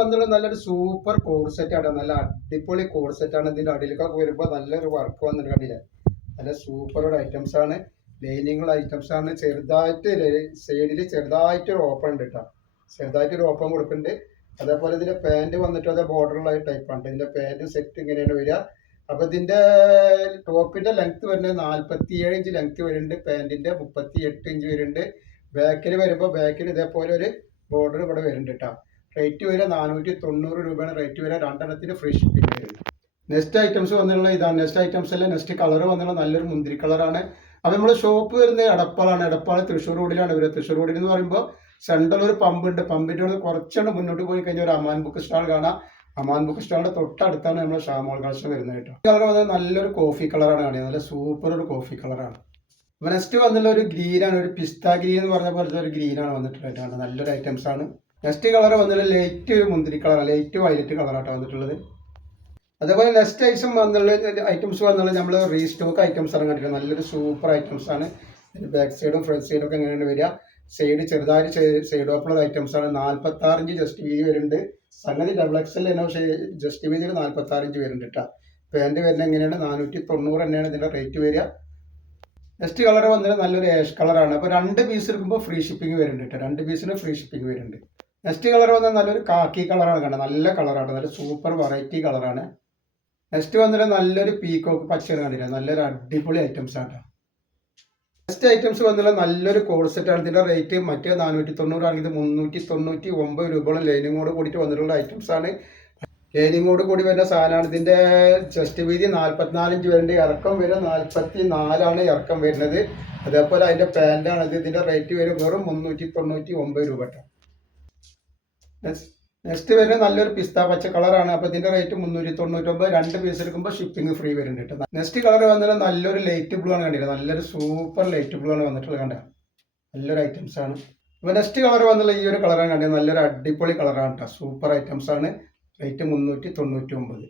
വന്നുള്ള നല്ലൊരു super code set ആണ്. നല്ല അടിപൊളി കോഡ് സെറ്റ് ആണ്. ഇതിന്റെ അടിയിലേക്കൊക്കെ വരുമ്പോൾ നല്ലൊരു വർക്ക് വന്നിട്ട് കണ്ടില്ല. നല്ല സൂപ്പർ ഒരു ഐറ്റംസ് ആണ്. ലൈനിങ്ങുള്ള ഐറ്റംസ് ആണ്. ചെറുതായിട്ട് സൈഡിൽ ചെറുതായിട്ട് ഒരു ഓപ്പൺ ഉണ്ട് കേട്ടോ. ചെറുതായിട്ട് ഒരു ഓപ്പൺ കൊടുക്കുന്നുണ്ട്. അതേപോലെ ഇതിന്റെ പാന്റ് വന്നിട്ട് അതേ ബോർഡറുള്ള ടൈപ്പാണ്. ഇതിന്റെ പാന്റ് സെറ്റ് ഇങ്ങനെയാണ് വരിക. അപ്പൊ ഇതിന്റെ ടോപ്പിന്റെ ലെങ്ത് വരുന്നത് 47 ഇഞ്ച് ലെങ്ത് വരുന്നുണ്ട്. പാന്റിന്റെ 38 ഇഞ്ച് വരുന്നുണ്ട്. ബാക്കിൽ വരുമ്പോൾ ബാക്കിൽ ഇതേപോലെ ഒരു ബോർഡർ ഇവിടെ വരുന്നുണ്ട് കേട്ടോ. റേറ്റ് വരെ 490 രൂപയാണ് റേറ്റ് വരെ. രണ്ടെണ്ണത്തിന് ഫ്രീ ഷിപ്പിംഗ് വരുന്നത്. നെക്സ്റ്റ് ഐറ്റംസ് വന്നുള്ള ഇതാണ്. നെക്സ്റ്റ് ഐറ്റംസ് അല്ല, നെക്സ്റ്റ് കളർ വന്നുള്ള നല്ലൊരു മുന്തിരി കളറാണ്. അപ്പോൾ നമ്മൾ ഷോപ്പ് വരുന്നത് എടപ്പാളാണ്. എടപ്പാൾ തൃശ്ശൂർ റോഡിലാണ് വരുന്നത്. തൃശ്ശൂർ റോഡിൽ എന്ന് പറയുമ്പോൾ സെൻട്രൽ ഒരു പമ്പ് ഉണ്ട്. പമ്പിൻ്റെ അവിടെ കുറച്ചുകൊണ്ട് മുന്നോട്ട് പോയി കഴിഞ്ഞാൽ ഒരു അമാൻ ബുക്ക് സ്റ്റാൾ കാണാം. അമാൻ ബുക്ക് സ്റ്റാളിന്റെ തൊട്ടടുത്താണ് നമ്മുടെ ഷാമോൾ കളക്ഷൻ വരുന്നത് കേട്ടോ. കളർ വന്നത് നല്ലൊരു കോഫി കളറാണ് കാണുന്നത്. നല്ല സൂപ്പർ ഒരു കോഫി കളറാണ്. അപ്പോൾ നെക്സ്റ്റ് വന്നുള്ള ഒരു ഗ്രീനാണ്. ഒരു പിസ്ത ഗ്രീൻ എന്ന് പറഞ്ഞ പോലത്തെ ഒരു ഗ്രീനാണ് വന്നിട്ടുള്ളത്. നല്ലൊരു ഐറ്റംസ് ആണ്. നെക്സ്റ്റ് കളർ വന്നിട്ടുള്ള ലൈറ്റ് ഒരു മുന്തിരി കളറാണ്. ലൈറ്റ് വയലറ്റ് കളറാട്ടോ വന്നിട്ടുള്ളത്. അതേപോലെ നെക്സ്റ്റ് ഐറ്റംസ് വന്നുള്ളത് നമ്മൾ റീസ്റ്റോക്ക് ഐറ്റംസ് ആണ് കണ്ടിട്ടുള്ളത്. നല്ലൊരു സൂപ്പർ ഐറ്റംസ് ആണ്. ബാക്ക് സൈഡും ഫ്രണ്ട് സൈഡും ഒക്കെ എങ്ങനെയാണ് വരിക. സൈഡ് ചെറുതായിട്ട് സൈഡ് ഓപ്പണർ ഐറ്റംസ് ആണ്. 46 ഇഞ്ച് ജസ്റ്റ് വീതി വരുന്നുണ്ട്. സംഗതി ഡബിൾ എക്സൽ തന്നെ, പക്ഷേ ജസ്റ്റ് വീതിയിൽ 46 ഇഞ്ച് വരുന്നുണ്ട് കേട്ടോ. പാൻറ് വരുന്നത് എങ്ങനെയാണ് 490 തന്നെയാണ് ഇതിൻ്റെ റേറ്റ് വരിക. നെക്സ്റ്റ് കളർ വന്നിട്ട് നല്ലൊരു ആഷ് കളറാണ്. അപ്പോൾ 2 പീസ് എടുക്കുമ്പോൾ ഫ്രീ ഷിപ്പിംഗ് വരുന്നുണ്ട് കേട്ടോ. 2 പീസിന് ഫ്രീ ഷിപ്പിംഗ് വരുന്നുണ്ട്. നെക്സ്റ്റ് കളർ വന്നാൽ നല്ലൊരു കാക്കി കളറാണ് കണ്ടത്. നല്ല കളറാണ്. നല്ല സൂപ്പർ വെറൈറ്റി കളറാണ്. നെക്സ്റ്റ് വന്നിട്ട് നല്ലൊരു പീക്കോക്ക് പച്ചയാണ് കണ്ടില്ല. നല്ലൊരു അടിപൊളി ഐറ്റംസ് ആണ്. നെക്സ്റ്റ് ഐറ്റംസ് വന്നിട്ട് നല്ലൊരു കോഡ് സെറ്റ് ആണ്. ഇതിന്റെ റേറ്റ് മറ്റേ 490 ആണെങ്കിൽ 399 രൂപയോളം ലൈനിങ്ങോട് കൂടിയിട്ട് വന്നിട്ടുള്ള ഐറ്റംസ് ആണ്. ലൈനിങ്ങോട് കൂടി വരുന്ന സാധനമാണ്. ഇതിന്റെ ചെസ്റ്റ് വീതി 44 ഇഞ്ച് വരുന്നുണ്ട്. ഇറക്കം വരെ 44 ഇറക്കം വരുന്നത്. അതേപോലെ അതിന്റെ പാൻറ്റാണ് ഇത്. ഇതിന്റെ റേറ്റ് വരും വെറും 399 രൂപ കേട്ടോ. നെക്സ്റ്റ് വരുന്നത് നല്ലൊരു പിസ്ത പച്ച കളറാണ്. അപ്പോൾ ഇതിന്റെ റേറ്റ് 399. 2 പീസ് എടുക്കുമ്പോൾ ഷിപ്പിംഗ് ഫ്രീ വരുന്നുണ്ട് കേട്ടോ. നെക്സ്റ്റ് കളർ വന്നിട്ട് നല്ലൊരു ലൈറ്റ് ബ്ലൂ ആണ് കണ്ടിട്ട്. നല്ലൊരു സൂപ്പർ ലൈറ്റ് ബ്ലൂ ആണ് വന്നിട്ടുള്ളത് കണ്ട. നല്ലൊരു ഐറ്റംസ് ആണ്. അപ്പോൾ നെക്സ്റ്റ് കളർ വന്നുള്ള ഈ ഒരു കളറാണ് കണ്ടത്. നല്ലൊരു അടിപൊളി കളറാണ് കേട്ടോ. സൂപ്പർ ഐറ്റംസ് ആണ്. റേറ്റ് 399.